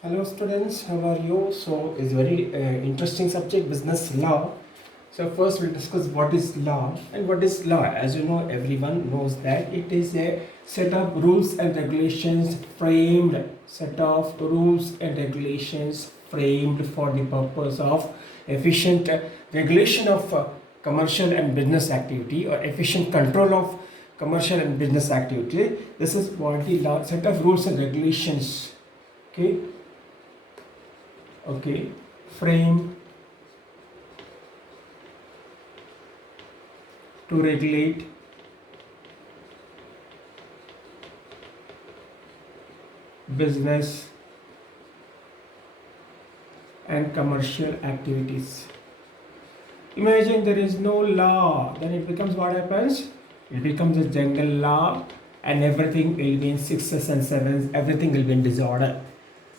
Hello students, how are you? So it's very interesting subject, business law. So first we'll discuss what is law and what is law. As you know, everyone knows that it is a set of rules and regulations framed for the purpose of efficient regulation of commercial and business activity or efficient control of commercial and business activity. This is what the law, set of rules and regulations. Okay, frame to regulate business and commercial activities. Imagine there is no law, then it becomes what happens? It becomes a jungle law, and everything will be in sixes and sevens, everything will be in disorder.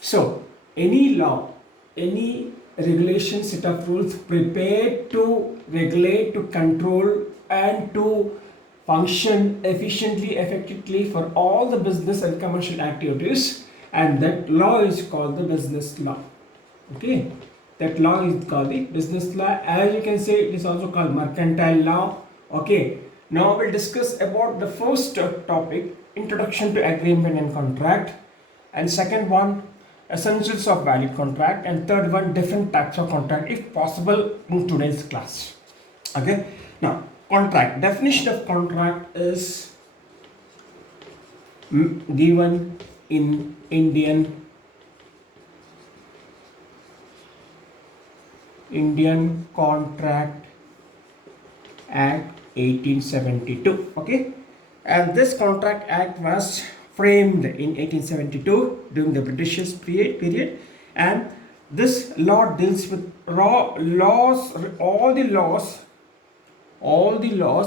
So, any law, any regulation set of rules prepared to regulate, to control, and to function efficiently, effectively for all the business and commercial activities, and that law is called the business law. Okay, that law is called the business law. As you can say, it is also called mercantile law. Okay, now we'll discuss about the first topic, introduction to agreement and contract, and second one, essentials of valid contract, and third one, different types of contract if possible in today's class. Okay, now contract, definition of contract is given in Indian Contract Act 1872. Okay, and this Contract Act was framed in 1872 during the British period, and this law deals with all the laws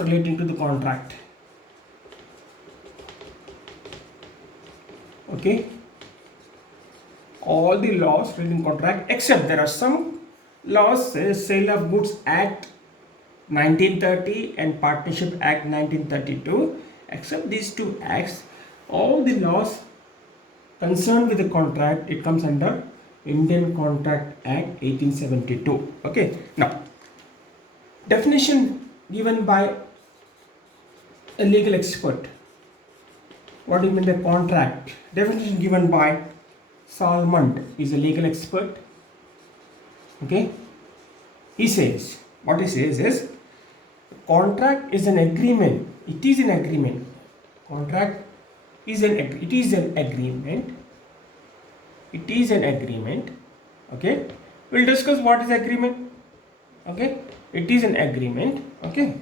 relating to the contract. Okay, all the laws relating to contract, except there are some laws, Sale of Goods Act 1930 and Partnership Act 1932. Except these two acts, all the laws concerned with the contract, it comes under Indian Contract Act 1872. Okay, now definition given by a legal expert. What do you mean by contract? Definition given by Salmond is a legal expert. Okay, he says, what he says is, contract is an agreement. It is an agreement. Contract is it is an agreement. It is an agreement. Okay, we'll discuss what is agreement. Okay, it is an agreement. Okay,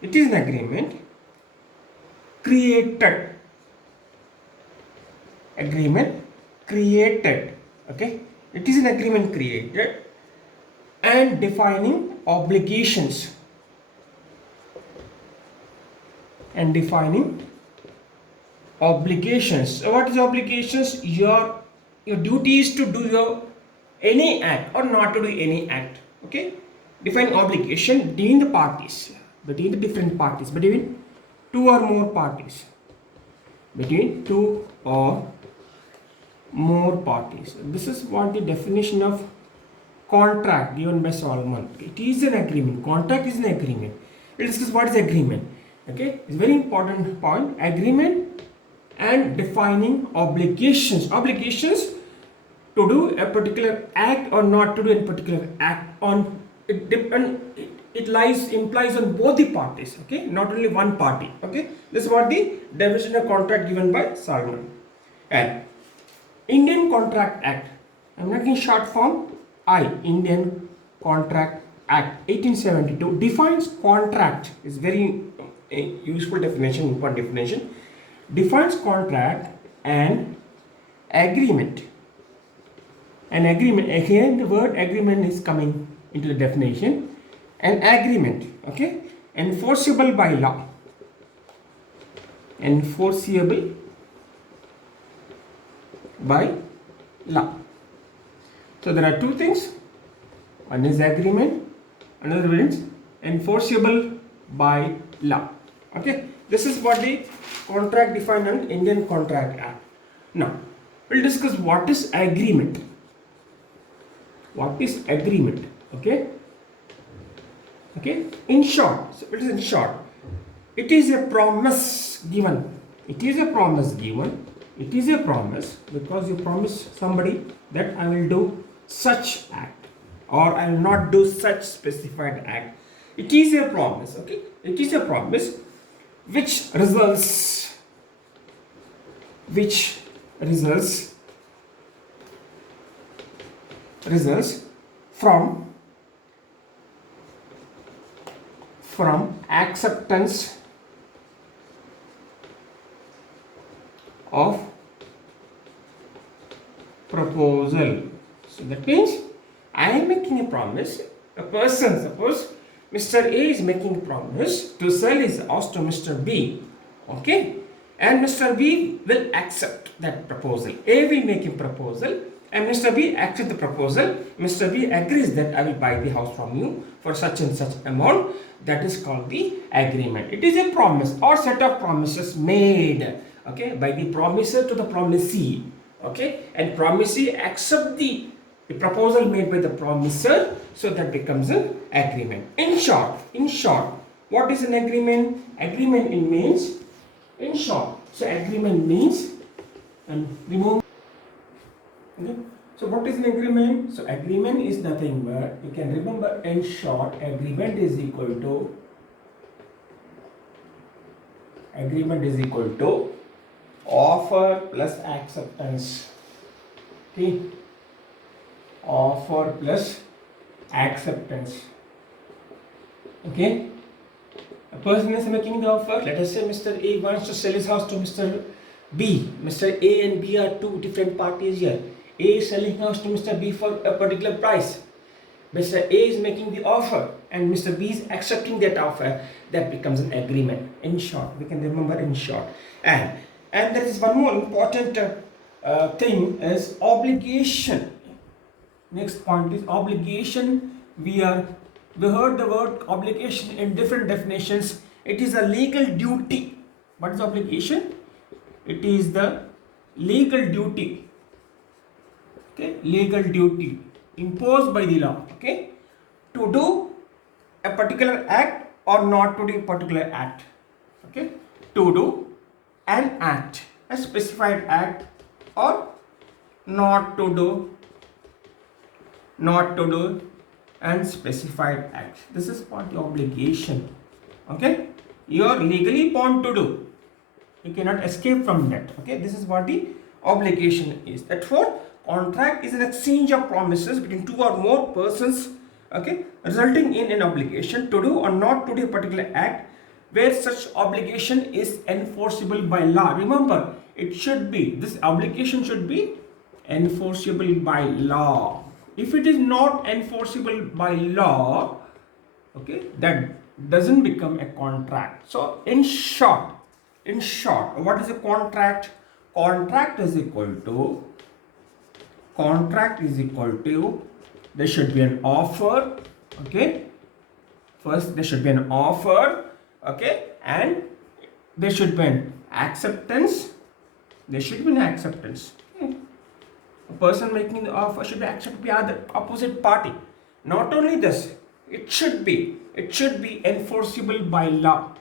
it is an agreement created. Okay, it is an agreement created and defining obligations. So what is obligations? Your duty is to do any act or not to do any act. Okay, define obligation between the parties, between the different parties, between two or more parties, between two or more parties. This is what the definition of contract given by Solomon. It is an agreement. Contract is an agreement. We'll discuss what is agreement. Okay, it's a very important point. Agreement and defining obligations. Obligations to do a particular act or not to do a particular act. On it implies on both the parties. Okay, not only one party. Okay, this is what the definition of contract given by Solomon. And Indian Contract Act, I'm not in short form, Indian Contract Act 1872 defines contract, is very useful definition, important definition, defines contract and agreement. An agreement, again the word agreement is coming into the definition. An agreement, okay, enforceable by law. Enforceable by law. So there are two things. One is agreement, another is enforceable by law. Okay, this is what the contract defined in Indian Contract Act. Now, we'll discuss what is agreement. What is agreement? Okay. In short, so it is in short. It is a promise given. It is a promise given. It is a promise because you promise somebody that I will do such act or I will not do such specified act. It is a promise. Okay. It is a promise which results from acceptance of proposal. So that means I am making a promise. A person, suppose Mr. A is making a promise to sell his house to Mr. B. Okay, and Mr. B will accept that proposal. A will make a proposal and Mr. B accepts the proposal. Mr. B agrees that I will buy the house from you for such and such amount. That is called the agreement. It is a promise or set of promises made, okay, by the promiser to the promisee, okay, and promisee accept the proposal made by the promiser, so that becomes an agreement. In short, what is an agreement? Agreement means, in short, so agreement means, and remove. Okay. So what is an agreement? So agreement is nothing but, you can remember, in short, agreement is equal to offer plus acceptance. Okay. Offer plus acceptance. Okay. A person is making the offer. Let us say Mr. A wants to sell his house to Mr. B. Mr. A and B are two different parties here. A is selling house to Mr. B for a particular price. Mr. A is making the offer and Mr. B is accepting that offer. That becomes an agreement. In short, we can remember in short. And there is one more important thing is obligation. Next point is obligation. We heard the word obligation in different definitions. It is a legal duty. What is obligation? It is the legal duty. Okay, legal duty imposed by the law. Okay, to do a particular act or not to do a particular act. Okay, to do an act, a specified act, or not to do and specified act. This is what the obligation. Okay, you are legally bound to do. You cannot escape from that. Okay, this is what the obligation is. Therefore, contract is an exchange of promises between two or more persons. Okay, resulting in an obligation to do or not to do a particular act, where such obligation is enforceable by law. Remember, this obligation should be enforceable by law. If it is not enforceable by law, okay, that doesn't become a contract. So in short, what is a contract? Contract is equal to there should be an offer. Okay, first there should be an offer. Okay, and there should be an acceptance. A person making the offer should be accepted by the opposite party. Not only this, it should be enforceable by law.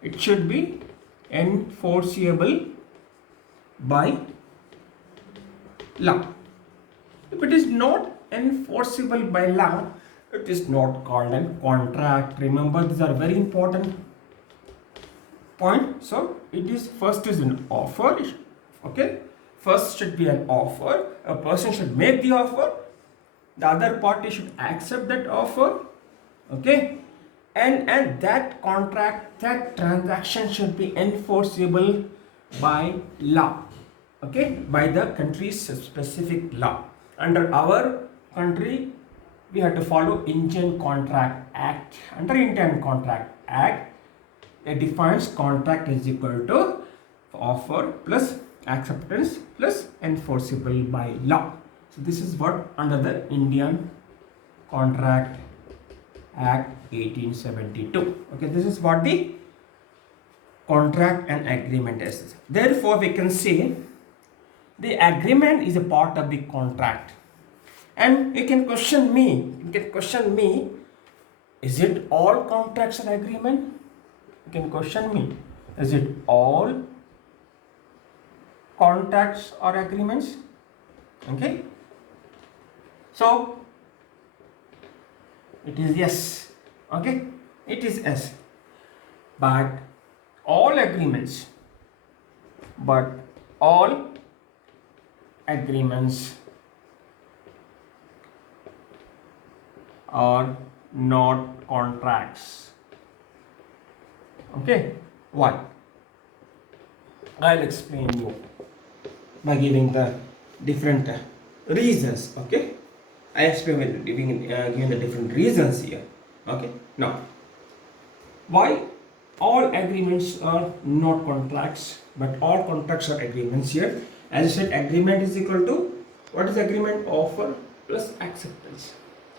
It should be enforceable by law. If it is not enforceable by law, it is not called a contract. Remember, these are very important point. So first is an offer. Okay, first should be an offer. A person should make the offer. The other party should accept that offer. Okay, and that contract, that transaction should be enforceable by law. Okay, by the country's specific law. Under our country, we have to follow Indian Contract Act. Under Indian Contract Act, it defines contract is equal to offer plus acceptance plus enforceable by law. So this is what under the Indian Contract Act 1872. Okay, this is what the contract and agreement is. Therefore, we can say the agreement is a part of the contract. And you can question me, is it all contracts are agreement? You can question me, is it all contracts or agreements? Okay, so it is yes. Okay, it is yes, but all agreements, but all agreements are not contracts. Okay, why? I'll explain you by giving the different reasons. Okay, I explain with giving the different reasons here. Okay, now why all agreements are not contracts, but all contracts are agreements here. As I said, agreement is equal to, what is agreement? Offer plus acceptance.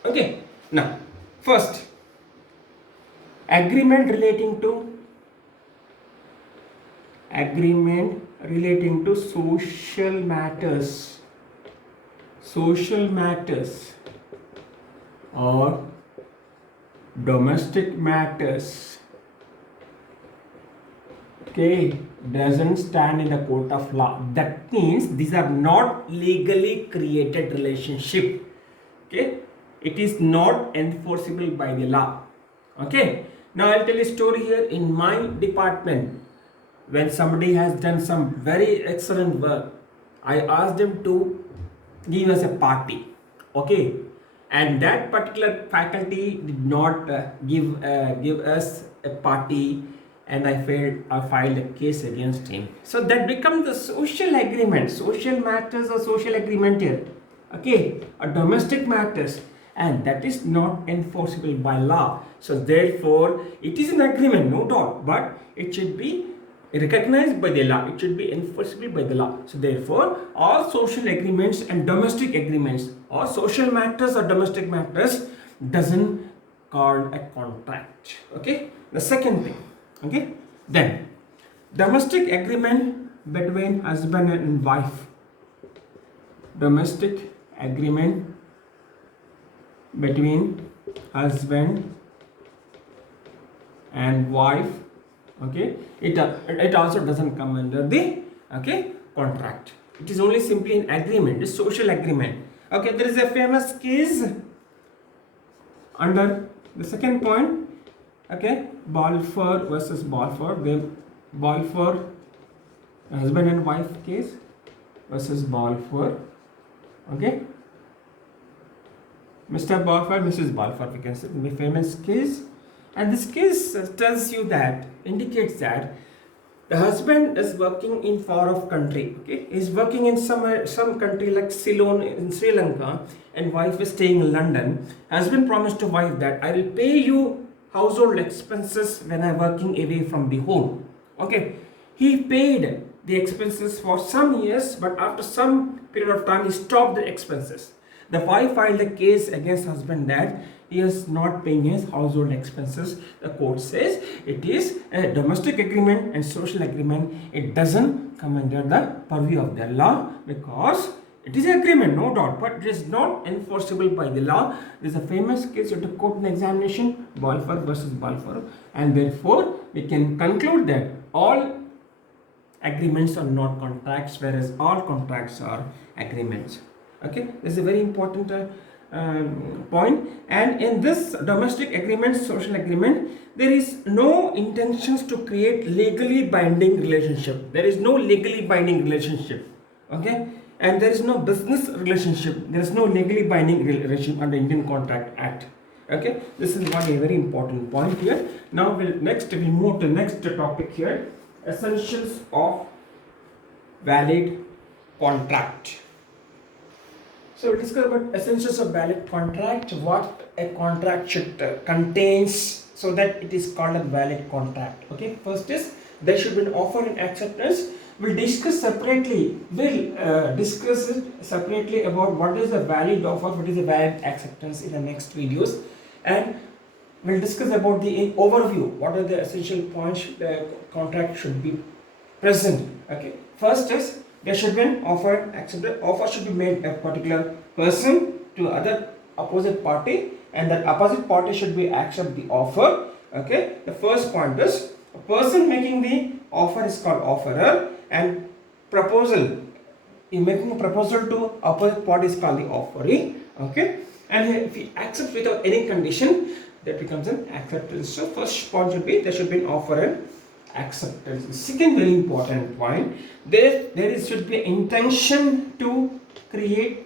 Okay, now first, agreement relating to social matters or domestic matters, okay, doesn't stand in the court of law. That means these are not legally created relationship. Okay, it is not enforceable by the law. Okay, now I'll tell a story here. In my department, when somebody has done some very excellent work, I asked them to give us a party. Okay, and that particular faculty did not give us a party, and I filed a case against him. So that becomes the social agreement, social matters or social agreement here. Okay, a domestic matters, and that is not enforceable by law. So therefore, it is an agreement, no doubt, but it should be recognized by the law. It should be enforceable by the law. So therefore, all social agreements and domestic agreements, or social matters or domestic matters, doesn't called a contract. Okay, the second thing. Okay, then domestic agreement between husband and wife. Domestic agreement between husband and wife. Okay, it also doesn't come under the contract. It is only simply an agreement, a social agreement. Okay, there is a famous case under the second point. Okay, Balfour versus Balfour. The Balfour husband and wife case versus Balfour. Okay, Mr. Balfour, Mrs. Balfour, we can say the famous case. And this case tells you that, indicates that the husband is working in far off country. Okay, he's working in some country like Ceylon in Sri Lanka, and wife is staying in London. Husband promised to wife that I will pay you household expenses when I'm working away from the home. Okay, he paid the expenses for some years, but after some period of time he stopped the expenses. The wife filed a case against husband that he is not paying his household expenses. The court says it is a domestic agreement and social agreement. It doesn't come under the purview of the law because it is an agreement, no doubt, but it is not enforceable by the law. There is a famous case of the court in examination, Balfour versus Balfour, and therefore we can conclude that all agreements are not contracts, whereas all contracts are agreements. Okay, this is a very important point. And in this domestic agreement, social agreement, there is no intentions to create legally binding relationship. There is no legally binding relationship. Okay, and there is no business relationship. There is no legally binding relationship under Indian Contract Act. Okay, this is one very important point here. Now we'll move to the next topic here: essentials of valid contract. So we'll discuss about essentials of valid contract, what a contract should contains so that it is called a valid contract. Okay, first is there should be an offer and acceptance. We'll discuss separately about what is a valid offer, what is a valid acceptance in the next videos, and we'll discuss about the overview, what are the essential points the contract should be present. Okay, first is there should be an offer accepted. Offer should be made a particular person to other opposite party, and that opposite party should be accept the offer. Okay, the first point is a person making the offer is called offerer, and proposal in making a proposal to opposite party is called the offeree. Okay, and if he accepts without any condition, that becomes an acceptance. So first point should be there should be an offer and acceptance. The second very important point, should be intention to create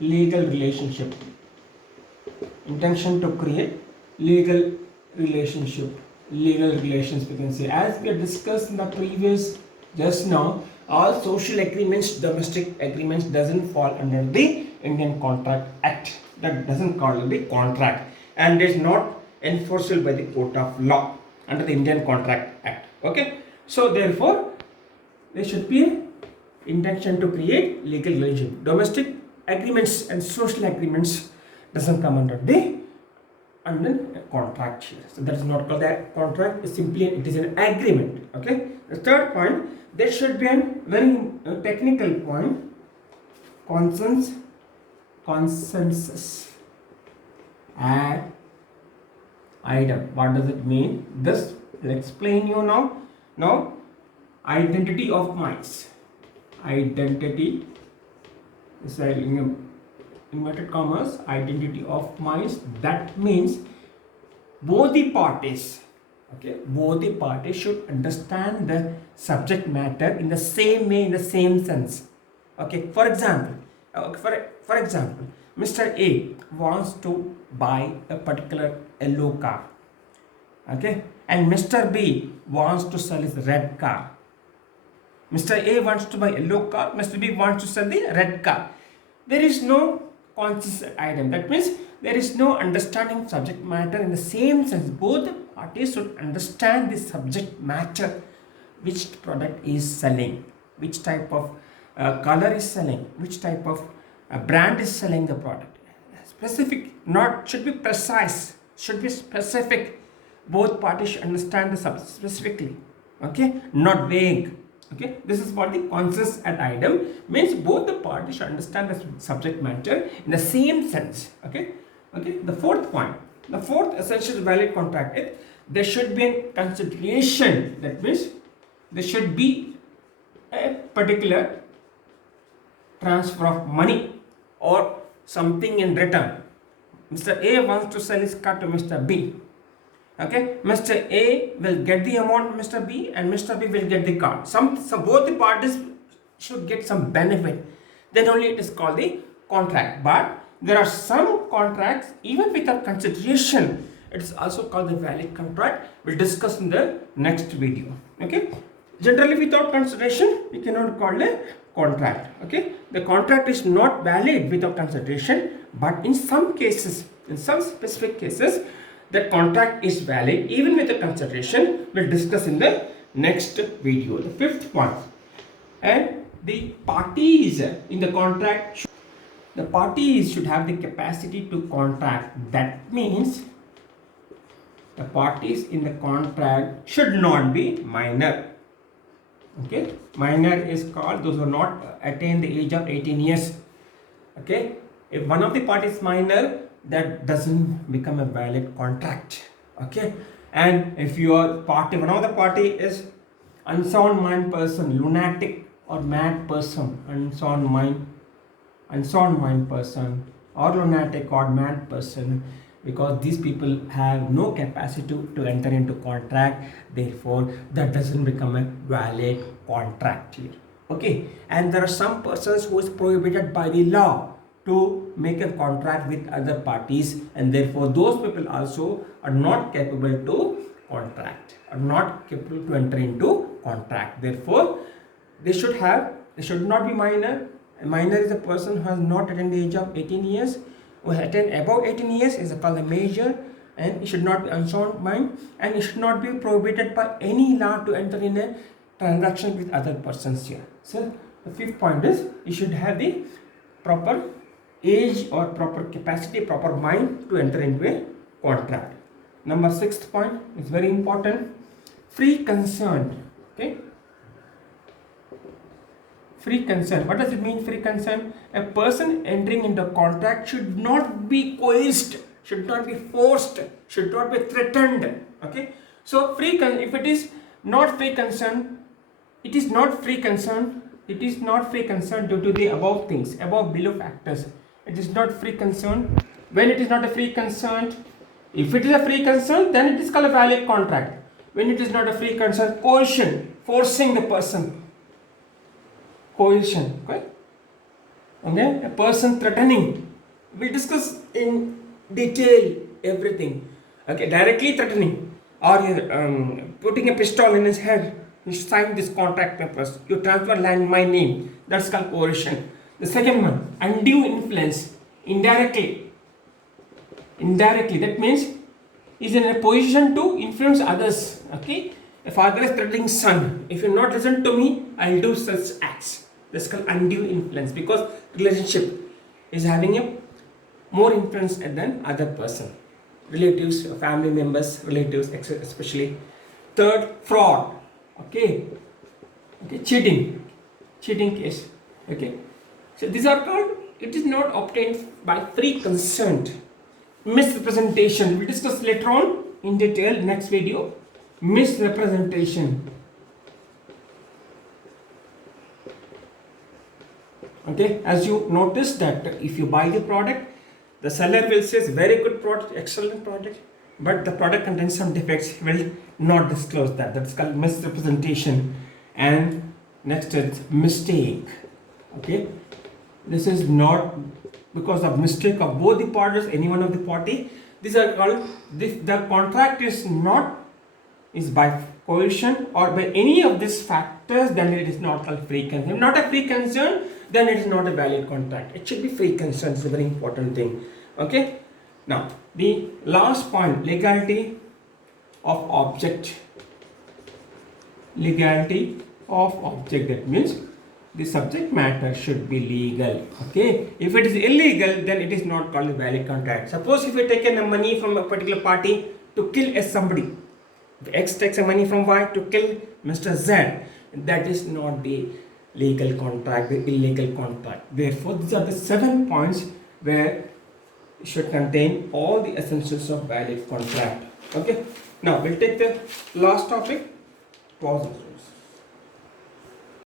legal relationship. Intention to create legal relationship. Legal relations, we can say, as we have discussed in the previous just now, all social agreements, domestic agreements doesn't fall under the Indian Contract Act. That doesn't call it the contract, and is not enforceable by the court of law under the Indian Contract Act. Okay, so therefore there should be intention to create legal relationship. Domestic agreements and social agreements doesn't come under the contract here. So that is not called a contract. It's simply it is an agreement. Okay. The third point, there should be a very technical point. Consensus item. What does it mean? This will explain you now. Now, identity of minds. Identity is in inverted commas. Identity of minds. That means both the parties. Okay, both the parties should understand the subject matter in the same way, in the same sense. Okay, for example, Mr. A wants to buy a particular yellow car. Okay, and Mr. B wants to sell his red car. Mr. A wants to buy a yellow car, Mr. B wants to sell the red car. There is no conscious item. That means there is no understanding subject matter in the same sense. Both the parties should understand the subject matter, which product is selling, which type of color is selling, which type of brand is selling the product. Specific, not should be precise, should be specific. Both parties should understand the subject specifically. Okay, not vague. Okay, this is what the consensus at item means. Both the parties should understand the subject matter in the same sense. Okay, the fourth point, the fourth essential valid contract is there should be a consideration. That means there should be a particular transfer of money or something in return. Mr. A wants to sell his car to Mr. B. Okay, Mr. A will get the amount from Mr. B, and Mr. B will get the car. Some both the parties should get some benefit. Then only it is called the contract. But there are some contracts even without consideration. It is also called the valid contract. We'll discuss in the next video. Okay. Generally, without consideration, we cannot call a contract. Okay. The contract is not valid without consideration, but in some cases, in some specific cases, the contract is valid even with the consideration. We'll discuss in the next video. The fifth point, and the parties in the contract, the parties should have the capacity to contract. That means the parties in the contract should not be minor. Okay, minor is called those who are not attained the age of 18 years. Okay, if one of the parties is minor, that doesn't become a valid contract. Okay, and if your party, one of the party is unsound mind person, lunatic or mad person, unsound mind person or lunatic or mad person, because these people have no capacity to enter into contract, therefore that doesn't become a valid contract here. Okay, and there are some persons who is prohibited by the law to make a contract with other parties, and therefore those people also are not capable to contract, are not capable to enter into contract. Therefore they should not be minor. A minor is a person who has not attained the age of 18 years. Who has attained above 18 years is called a major, and it should not be unsound mind, and it should not be prohibited by any law to enter in a transaction with other persons here. So the fifth point is you should have the proper age or proper capacity, proper mind to enter into a contract. Number sixth point is very important, free consent. Okay, Free consent. What does it mean, free consent? A person entering into a contract should not be coerced, should not be forced, should not be threatened. Okay. So if it is not free consent, it is not free consent. It is not free consent due to the above things, above below factors. It is not free consent. When it is not a free consent, if it is a free consent, then it is called a valid contract. When it is not a free consent, coercion, forcing the person. Coercion, okay? And then a person threatening. We discuss in detail everything. Okay, directly threatening, or putting a pistol in his head. You sign this contract papers. You transfer land in my name. That's called coercion. The second one, undue influence, indirectly. Indirectly, that means is in a position to influence others. Okay, a father is threatening son. If you not listen to me, I'll do such acts. That's called undue influence, because relationship is having a more influence than other person, relatives, family members, relatives, especially. Third, fraud. Okay, cheating case. Okay, so these are called, it is not obtained by free consent. Misrepresentation, we discuss later on in detail, next video. Misrepresentation. Okay, as you notice that if you buy the product, the seller will say very good product, excellent product, but the product contains some defects, will not disclose that. That's called misrepresentation. And next is mistake. Okay, this is not because of mistake of both the parties, any one of the party. These are called, the contract is by coercion or by any of these factors, then it is not called free consent. Not a free consent, then it is not a valid contract. It should be free consent. It's a very important thing. Okay. Now the last point, legality of object. Legality of object, that means the subject matter should be legal. Okay, if it is illegal, then it is not called a valid contract. Suppose if you take money from a particular party to kill somebody, if X takes money from Y to kill Mr. Z, that is not the legal contract, the illegal contract. Therefore, these are the 7 points where it should contain all the essentials of valid contract. Okay, now we'll take the last topic. Pause.